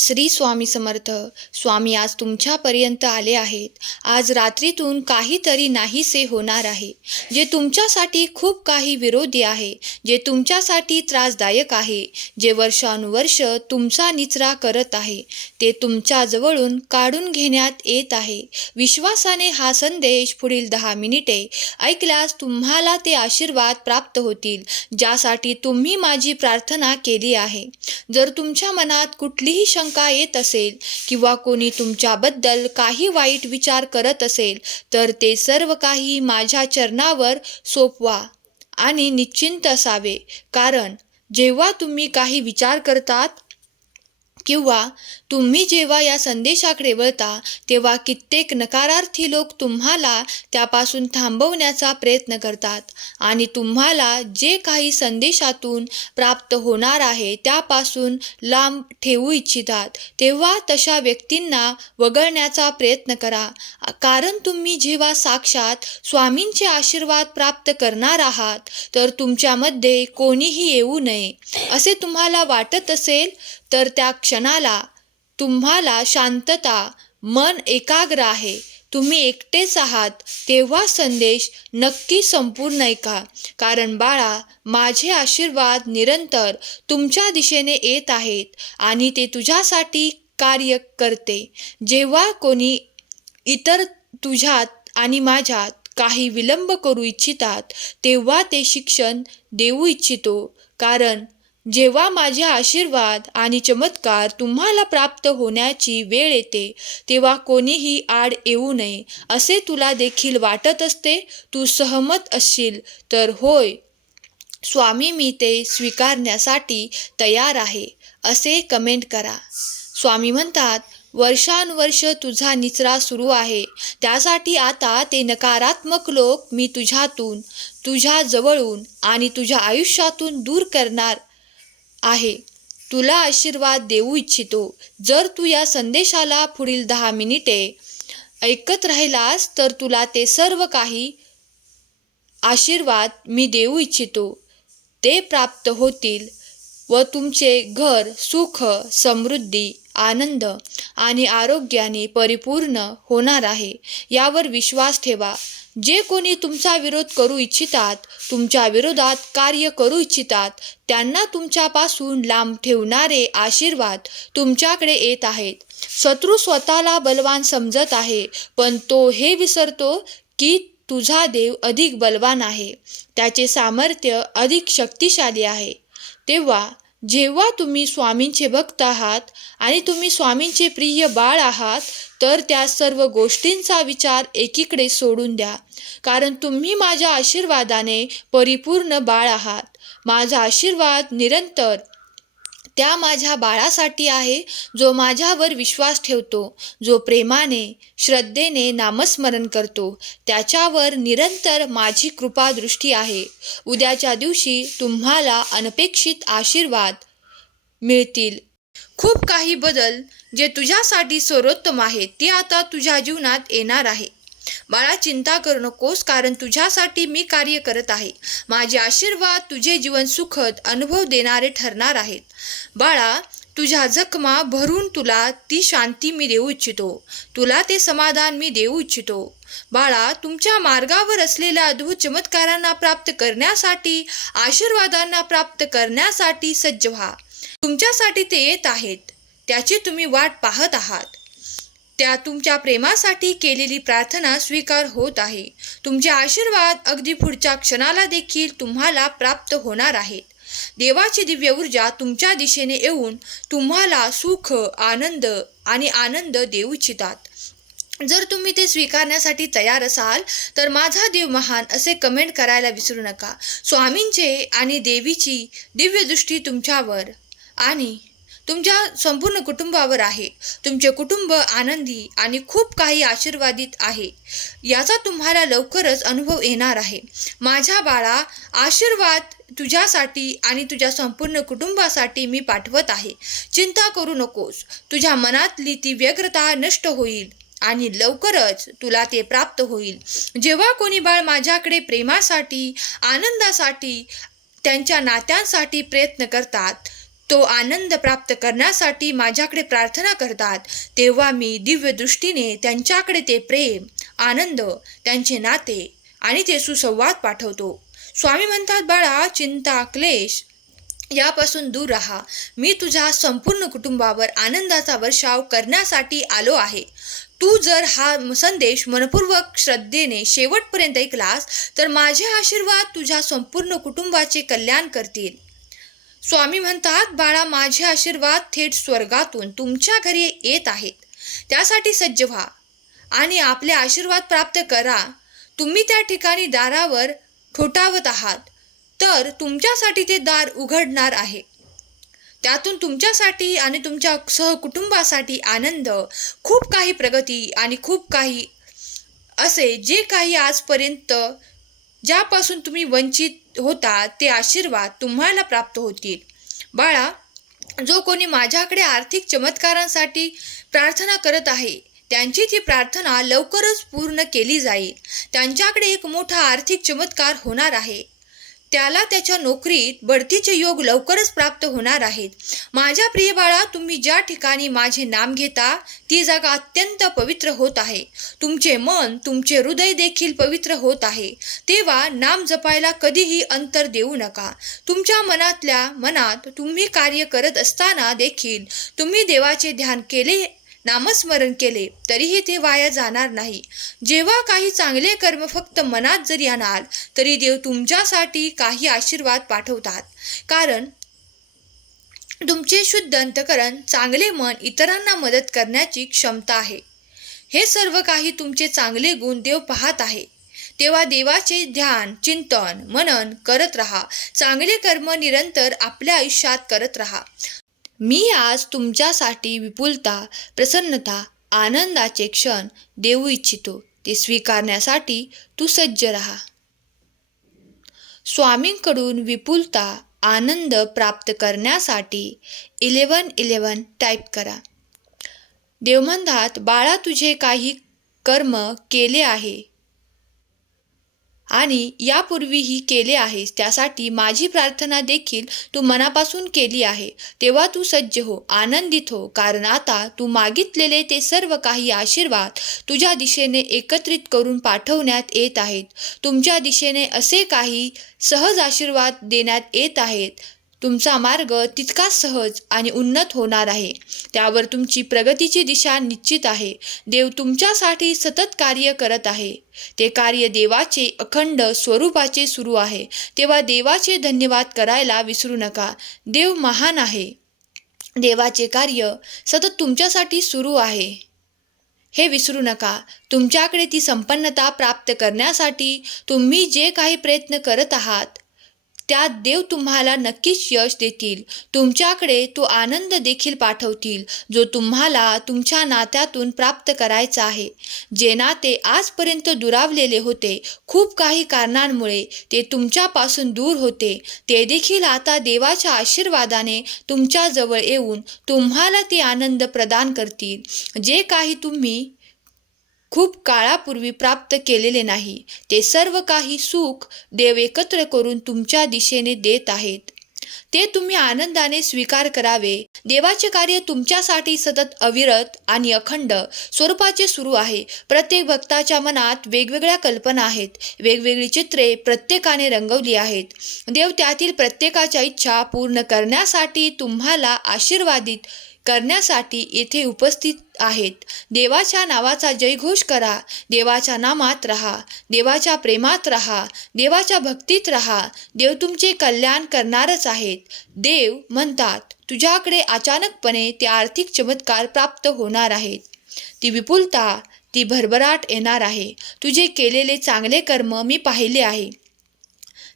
श्री स्वामी समर्थ. स्वामी आज तुमच्यापर्यंत आले आहेत. आज रात्रीतून काहीतरी नाहीसे होणार आहे, जे तुमच्यासाठी खूप काही विरोधी आहे, जे तुमच्यासाठी त्रासदायक आहे, जे वर्षानुवर्ष तुमचा निचरा करत आहे, ते तुमच्याजवळून काढून घेण्यात येत आहे. विश्वासाने हा संदेश पुढील 10 मिनिटे ऐकल्यास तुम्हाला ते आशीर्वाद प्राप्त होतील, ज्यासाठी तुम्ही माझी प्रार्थना केली आहे. जर तुमच्या मनात कुठलीही शंका येत असेल किंवा कोणी तुमच्याबद्दल काही वाईट विचार करत असेल, तर ते सर्व काही माझ्या चरणावर सोपवा आणि निश्चिंत असावे. कारण जेव्हा तुम्ही काही विचार करतात किंवा तुम्ही जेव्हा या संदेशाकडे वळता, तेव्हा कित्येक नकारार्थी लोक तुम्हाला त्यापासून थांबवण्याचा प्रयत्न करतात आणि तुम्हाला जे काही संदेशातून प्राप्त होणार आहे त्यापासून लांब ठेवू इच्छितात. तेव्हा तशा व्यक्तींना वगळण्याचा प्रयत्न करा. कारण तुम्ही जेव्हा साक्षात स्वामींचे आशीर्वाद प्राप्त करणार आहात, तर तुमच्यामध्ये कोणीही येऊ नये असे तुम्हाला वाटत असेल, तर त्या क्षणाला तुम्हाला शांतता, मन एकाग्र आहे, तुम्ही एकटेच आहात, तेव्हा संदेश नक्की संपूर्ण ऐका. कारण बाळा, माझे आशीर्वाद निरंतर तुमच्या दिशेने येत आहेत आणि ते तुझ्यासाठी कार्य करते. जेव्हा कोणी इतर तुझ्यात आणि माझ्यात काही विलंब करू इच्छितात, तेव्हा ते शिक्षण देऊ इच्छितो. कारण जेव्हा माझे आशीर्वाद आणि चमत्कार तुम्हाला प्राप्त होण्याची वेळ येते, तेव्हा कोणीही आड येऊ नये असे तुला देखील वाटत असते. तू सहमत असशील तर होय स्वामी, मी ते स्वीकारण्यासाठी तयार आहे असे कमेंट करा. स्वामी म्हणतात, वर्षानुवर्ष तुझा निचरा सुरू आहे, त्यासाठी आता ते नकारात्मक लोक मी तुझ्यातून, तुझ्या जवळून आणि तुझ्या आयुष्यातून दूर करणार आहे. तुला आशीर्वाद देऊ इच्छितो. जर तू या संदेशाला पुढील 10 मिनिटे ऐकत राहिलास, तर तुला ते सर्व काही आशीर्वाद मी देऊ इच्छितो ते प्राप्त होतील व तुमचे घर सुख, समृद्धी, आनंद आणि आरोग्याने परिपूर्ण होणार आहे. यावर विश्वास ठेवा. जे कोणी तुमचा विरोध करू इच्छितात, तुमच्या विरोधात कार्य करू इच्छितात, त्यांना तुमच्यापासून लांब ठेवणारे आशीर्वाद तुमच्याकडे येत आहेत. शत्रू स्वतःला बलवान समजत आहे, पण तो हे विसरतो की तुझा देव अधिक बलवान आहे, त्याचे सामर्थ्य अधिक शक्तिशाली आहे. तेव्हा जेव्हा तुम्ही स्वामींचे भक्त आहात आणि तुम्ही स्वामींचे प्रिय बाळ आहात, तर त्या सर्व गोष्टींचा विचार एकीकडे सोडून द्या. कारण तुम्ही माझ्या आशीर्वादाने परिपूर्ण बाळ आहात. माझा आशीर्वाद निरंतर त्या माझ्या बाळासाठी आहे, जो माझ्यावर विश्वास ठेवतो, जो प्रेमाने, श्रद्धेने नामस्मरण करतो. त्याच्यावर निरंतर माझी कृपादृष्टी आहे. उद्याच्या दिवशी तुम्हाला अनपेक्षित आशीर्वाद मिळतील. खूप काही बदल जे तुझ्यासाठी सर्वोत्तम आहेत, ते आता तुझ्या जीवनात येणार आहे. बाळा, चिंता करू नकोस, कारण तुझ्यासाठी मी कार्य करत आहे. माझे आशीर्वाद तुझे जीवन सुखद अनुभव देणारे ठरणार आहेत. बाळा, तुझ्या जखमा भरून तुला ती शांती मी देऊ इच्छितो. तुला ते समाधान मी देऊ इच्छितो. बाळा, तुमच्या मार्गावर असलेल्या अद्भुत चमत्कारांना प्राप्त करण्यासाठी, आशीर्वादांना प्राप्त करण्यासाठी सज्ज व्हा. तुमच्यासाठी ते येत आहेत, त्याची तुम्ही वाट पाहत आहात. त्या तुमच्या प्रेमासाठी केलेली प्रार्थना स्वीकार होत आहे. तुमचे आशीर्वाद अगदी पुढच्या क्षणाला देखील तुम्हाला प्राप्त होणार आहेत. देवाची दिव्य ऊर्जा तुमच्या दिशेने येऊन तुम्हाला सुख, आनंद देऊ इच्छितात. जर तुम्ही ते स्वीकारण्यासाठी तयार असाल, तर माझा देव महान असे कमेंट करायला विसरू नका. स्वामींचे आणि देवीची दिव्य दृष्टी तुमच्यावर आणि तुमच्या संपूर्ण कुटुंबावर आहे. तुमचे कुटुंब आनंदी आणि खूप काही आशीर्वादित आहे, याचा तुम्हाला लवकरच अनुभव येणार आहे. माझ्या बाळा, आशीर्वाद तुझ्यासाठी आणि तुझ्या संपूर्ण कुटुंबासाठी मी पाठवत आहे. चिंता करू नकोस. तुझ्या मनातली ती व्यग्रता नष्ट होईल आणि लवकरच तुला ते प्राप्त होईल. जेव्हा कोणी बाळ माझ्याकडे प्रेमासाठी, आनंदासाठी, त्यांच्या नात्यांसाठी प्रयत्न करतात, तो आनंद प्राप्त करण्यासाठी माझ्याकडे प्रार्थना करतात, तेव्हा मी दिव्य दृष्टीने त्यांच्याकडे ते प्रेम, आनंद, त्यांचे नाते आणि ते सुसंवाद पाठवतो. स्वामी म्हणतात, बाळा, चिंता, क्लेश यापासून दूर राहा. मी तुझ्या संपूर्ण कुटुंबावर आनंदाचा वर्षाव करण्यासाठी आलो आहे. तू जर हा संदेश मनपूर्वक श्रद्धेने शेवटपर्यंत ऐकलास तर माझे आशीर्वाद तुझ्या संपूर्ण कुटुंबाचे कल्याण करतील. स्वामी म्हणतात, बाळा, माझे आशीर्वाद थेट स्वर्गातून तुमच्या घरी येत आहेत. त्यासाठी सज्ज व्हा आणि आपले आशीर्वाद प्राप्त करा. तुम्ही त्या ठिकाणी दारावर ठोठावत आहात, तर तुमच्यासाठी ते दार उघडणार आहे. त्यातून तुमच्यासाठी आणि तुमच्या सहकुटुंबासाठी आनंद, खूप काही प्रगती आणि खूप काही असे जे काही आजपर्यंत ज्यापासून तुम्ही वंचित होता ते आशीर्वाद तुम्हाला प्राप्त होतील. बाळा, जो कोणी माझ्याकडे आर्थिक चमत्कारांसाठी प्रार्थना करत आहे त्यांची ती प्रार्थना लवकरच पूर्ण केली जाईल. त्यांच्याकडे एक मोठा आर्थिक चमत्कार होणार आहे. त्याला त्याच्या नोकरीत बढतीचे योग लवकरच प्राप्त होणार आहेत. माझ्या प्रिय बाळा, तुम्ही ज्या ठिकाणी माझे नाम घेता ती जागा अत्यंत पवित्र होत आहे. तुमचे मन, तुमचे हृदय देखील पवित्र होत आहे. तेव्हा नाम जपायला कधीही अंतर देऊ नका. तुमच्या मनात तुम्ही कार्य करत असताना देखील तुम्ही देवाचे ध्यान केले, नामस्मरण केले तरीही ते वाया जाणार नाही. जेव्हा काही चांगले कर्म फक्त मनात जरी आणाल तरी देव तुमच्यासाठी काही आशीर्वाद पाठवतात. कारण तुमचे शुद्ध अंतःकरण, चांगले मन इतरांना मदत करण्याची क्षमता आहे. हे सर्व काही तुमचे चांगले गुण देव पाहत आहे. तेव्हा देवाचे ध्यान, चिंतन, मनन करत राहा. चांगले कर्म निरंतर आपल्या आयुष्यात करत राहा. मी आज तुमच्यासाठी विपुलता, प्रसन्नता, आनंदाचे क्षण देऊ इच्छितो. ते स्वीकारण्यासाठी तू सज्ज राहा. स्वामींकडून विपुलता, आनंद प्राप्त करण्यासाठी 1111 टाईप करा. देव म्हणतात, बाळा, तुझे काही कर्म केले आहे आणि यापूर्वीही केले आहेस, त्यासाठी माझी प्रार्थना देखील तू मनापासून केली आहे. तेव्हा तू सज्ज हो, आनंदित हो, कारण आता तू मागितलेले ते सर्व काही आशीर्वाद तुझ्या दिशेने एकत्रित करून पाठवण्यात येत आहेत. तुमच्या दिशेने असे काही सहज आशीर्वाद देण्यात येत आहेत. तुमचा मार्ग तितकाच सहज आणि उन्नत होणार आहे. त्यावर तुमची प्रगतीची दिशा निश्चित आहे. देव तुमच्यासाठी सतत कार्य करत आहे. ते कार्य देवाचे अखंड स्वरूपाचे सुरू आहे. तेव्हा देवाचे धन्यवाद करायला विसरू नका. देव महान आहे. देवाचे कार्य सतत तुमच्यासाठी सुरू आहे हे विसरू नका. तुमच्याकडे ती संपन्नता प्राप्त करण्यासाठी तुम्ही जे काही प्रयत्न करत आहात त्यात देव तुम्हाला नक्कीच यश देतील. तुमच्याकडे तो आनंद देखील पाठवतील जो तुम्हाला तुमच्या नात्यातून प्राप्त करायचा आहे. जे नाते आजपर्यंत दुरावलेले होते, खूप काही कारणांमुळे ते तुमच्यापासून दूर होते, ते देखील आता देवाच्या आशीर्वादाने तुमच्याजवळ येऊन तुम्हाला ते आनंद प्रदान करतील. जे काही तुम्ही खूप काळापूर्वी प्राप्त केलेले नाही, ते सर्व काही सुख देव एकत्र करून तुमच्या दिशेने देत आहेत. ते तुम्ही आनंदाने स्वीकार करावे. देवाचे कार्य तुमच्यासाठी सतत अविरत आणि अखंड स्वरूपाचे सुरू आहे. प्रत्येक भक्ताच्या मनात वेगवेगळ्या कल्पना आहेत, वेगवेगळी चित्रे प्रत्येकाने रंगवली आहेत. देव त्यातील प्रत्येकाच्या इच्छा पूर्ण करण्यासाठी, तुम्हाला आशीर्वादित करण्यासाठी येथे उपस्थित आहेत. देवाच्या नावाचा जयघोष करा. देवाच्या नामात राहा, देवाच्या प्रेमात राहा, देवाच्या भक्तीत राहा. देव तुमचे कल्याण करणारच आहेत. देव म्हणतात, तुझ्याकडे अचानकपणे ते आर्थिक चमत्कार प्राप्त होणार आहेत. ती विपुलता, ती भरभराट येणार आहे. तुझे केलेले चांगले कर्म मी पाहिले आहे.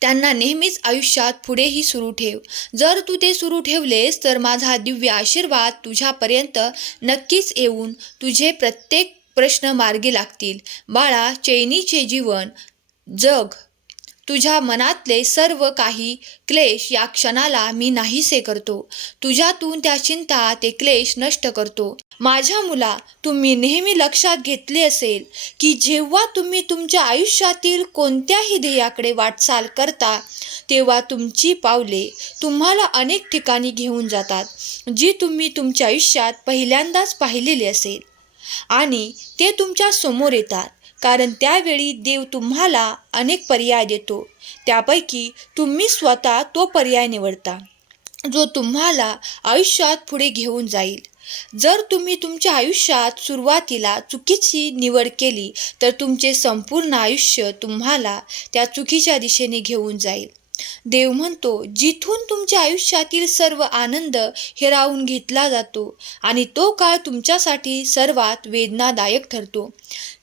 त्यांना नेहमीच आयुष्यात पुढेही सुरू ठेव. जर तू ते सुरू ठेवलेस तर माझा दिव्य आशीर्वाद तुझ्यापर्यंत नक्कीच येऊन तुझे प्रत्येक प्रश्न मार्गी लागतील. बाळा, चैनीचे जीवन जग. तुझ्या मनातले सर्व काही क्लेश या क्षणाला मी नाहीसे करतो. तुझ्यातून त्या चिंता ते क्लेश नष्ट करतो. माझ्या मुला, तुम्ही नेहमी लक्षात घेतले असेल की जेव्हा तुम्ही तुमच्या आयुष्यातील कोणत्याही ध्येयाकडे वाटचाल करता तेव्हा तुमची पावले तुम्हाला अनेक ठिकाणी घेऊन जातात, जी तुम्ही तुमच्या आयुष्यात पहिल्यांदाच पाहिलेली असेल. आणि ते तुमच्या समोर येतात कारण त्यावेळी देव तुम्हाला अनेक पर्याय देतो. त्यापैकी तुम्ही स्वतः तो पर्याय निवडता जो तुम्हाला आयुष्यात पुढे घेऊन जाईल. जर तुम्ही तुमच्या आयुष्यात सुरुवातीला चुकीची निवड केली तर तुमचे संपूर्ण आयुष्य तुम्हाला त्या चुकीच्या दिशेने घेऊन जाईल. देव म्हणतो, जिथून तुमच्या आयुष्यातील सर्व आनंद हिरावून घेतला जातो आणि तो काळ तुमच्यासाठी सर्वात वेदनादायक ठरतो.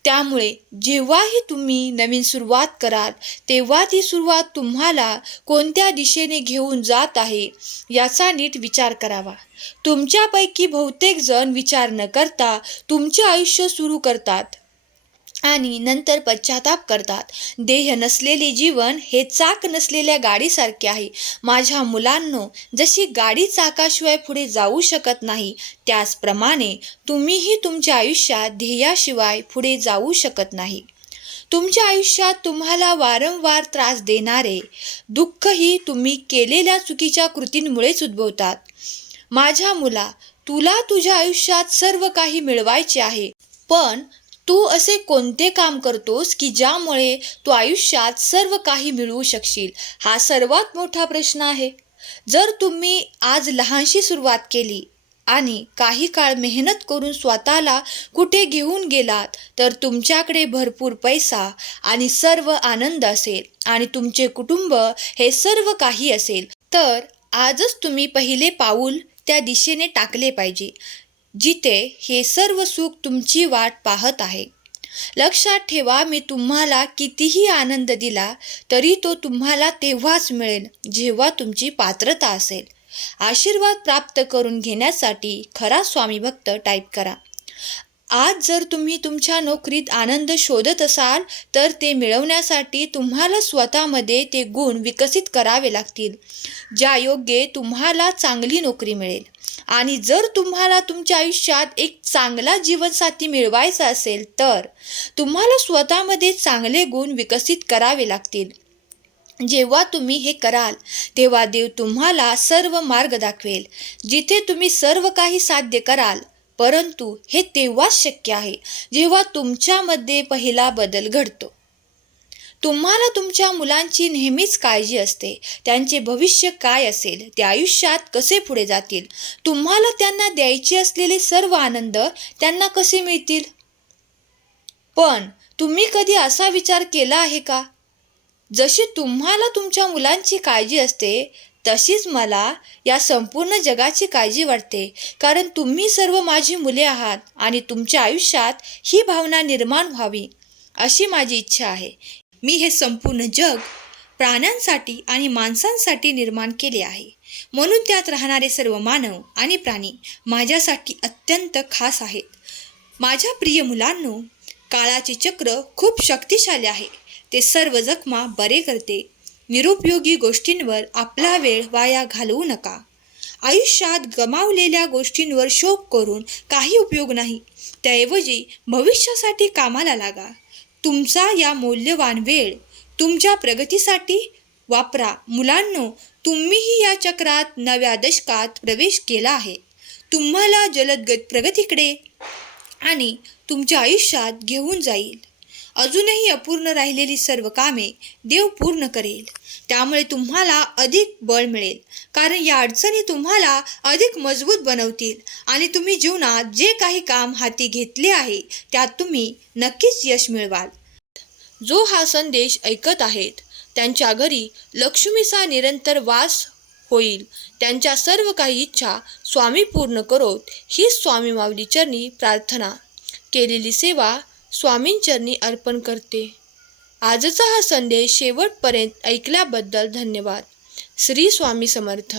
त्यामुळे जेव्हाही तुम्ही नवीन सुरुवात कराल तेव्हा ती सुरुवात तुम्हाला कोणत्या दिशेने घेऊन जात आहे याचा नीट विचार करावा. तुमच्यापैकी बहुतेक जण विचार न करता तुमचे आयुष्य सुरू करतात आणि नंतर पश्चाताप करतात. देह नसलेले जीवन हे चाक नसलेल्या गाडीसारखे आहे. माझ्या मुलांनो, जशी गाडी चाकाशिवाय पुढे जाऊ शकत नाही त्याचप्रमाणे तुम्हीही तुमच्या आयुष्यात ध्येयाशिवाय पुढे जाऊ शकत नाही. तुमच्या आयुष्यात तुम्हाला वारंवार त्रास देणारे दुःखही तुम्ही केलेल्या चुकीच्या कृतींमुळेच उद्भवतात. माझ्या मुला, तुला तुझ्या आयुष्यात सर्व काही मिळवायचे आहे, पण तू असे कोणते काम करतोस की ज्यामुळे तू आयुष्यात सर्व काही मिळवू शकशील? हा सर्वात मोठा प्रश्न आहे. जर तुम्ही आज लहानशी सुरुवात केली आणि काही काळ मेहनत करून स्वतःला कुठे घेऊन गेलात तर तुमच्याकडे भरपूर पैसा आणि सर्व आनंद असेल आणि तुमचे कुटुंब हे सर्व काही असेल, तर आजच तुम्ही पहिले पाऊल त्या दिशेने टाकले पाहिजे जिथे हे सर्व सुख तुमची वाट पाहत आहे. लक्षात ठेवा, मी तुम्हाला कितीही आनंद दिला तरी तो तुम्हाला तेव्हाच मिळेल जेव्हा तुमची पात्रता असेल. आशीर्वाद प्राप्त करून घेण्यासाठी खरा स्वामी भक्त टाईप करा. आज जर तुम्ही तुमच्या नोकरीत आनंद शोधत असाल तर ते मिळवण्यासाठी तुम्हाला स्वतःमध्ये ते गुण विकसित करावे लागतील ज्या योग्य तुम्हाला चांगली नोकरी मिळेल. आणि जर तुम्हाला तुमच्या आयुष्यात एक चांगला जीवनसाथी मिळवायचा असेल तर तुम्हाला स्वतःमध्ये चांगले गुण विकसित करावे लागतील. जेव्हा तुम्ही हे कराल तेव्हा देव तुम्हाला सर्व मार्ग दाखवेल जिथे तुम्ही सर्व काही साध्य कराल. परंतु हे तेव्हाच शक्य आहे जेव्हा तुमच्यामध्ये पहिला बदल घडतो. तुम्हाला तुमच्या मुलांची नेहमीच काळजी असते. त्यांचे भविष्य काय असेल, ते आयुष्यात कसे पुढे जातील, तुम्हाला त्यांना द्यायचे असलेले सर्व आनंद त्यांना कसे मिळतील. पण तुम्ही कधी असा विचार केला आहे का, जशी तुम्हाला तुमच्या मुलांची काळजी असते तशीच मला या संपूर्ण जगाची काळजी वाटते, कारण तुम्ही सर्व माझी मुले आहात आणि तुमच्या आयुष्यात ही भावना निर्माण व्हावी अशी माझी इच्छा आहे. मी हे संपूर्ण जग प्राण्यांसाठी आणि माणसांसाठी निर्माण केले आहे, म्हणून त्यात राहणारे सर्व मानव आणि प्राणी माझ्यासाठी अत्यंत खास आहेत. माझ्या प्रिय मुलांनो, काळाचे चक्र खूप शक्तिशाली आहे. ते सर्व जखमा बरे करते. निरुपयोगी गोष्टींवर आपला वेळ वाया घालवू नका. आयुष्यात गमावलेल्या गोष्टींवर शोक करून काही उपयोग नाही. त्याऐवजी भविष्यासाठी कामाला लागा. तुमचा या मौल्यवान वेळ तुमच्या प्रगतीसाठी वापरा. मुलांनो, तुम्हीही या चक्रात नव्या दशकात प्रवेश केला आहे. तुम्हाला जलदगत प्रगतीकडे आणि तुमच्या आयुष्यात घेऊन जाईल. अजूनही अपूर्ण राहिलेली सर्व कामे देव पूर्ण करेल. त्यामुळे तुम्हाला अधिक बळ मिळेल, कारण या अडचणी तुम्हाला अधिक मजबूत बनवतील आणि तुम्ही जीवनात जे काही काम हाती घेतले आहे त्यात तुम्ही नक्कीच यश मिळवाल. जो हा संदेश ऐकत आहेत त्यांच्या घरी लक्ष्मीचा निरंतर वास होईल. त्यांच्या सर्व काही इच्छा स्वामी पूर्ण करोत ही स्वामी माऊली चरणी प्रार्थना. केलेली सेवा स्वामींचरणी अर्पण करते. आजचा हा संदेश शेवटपर्यंत ऐकल्याबद्दल धन्यवाद. श्री स्वामी समर्थ.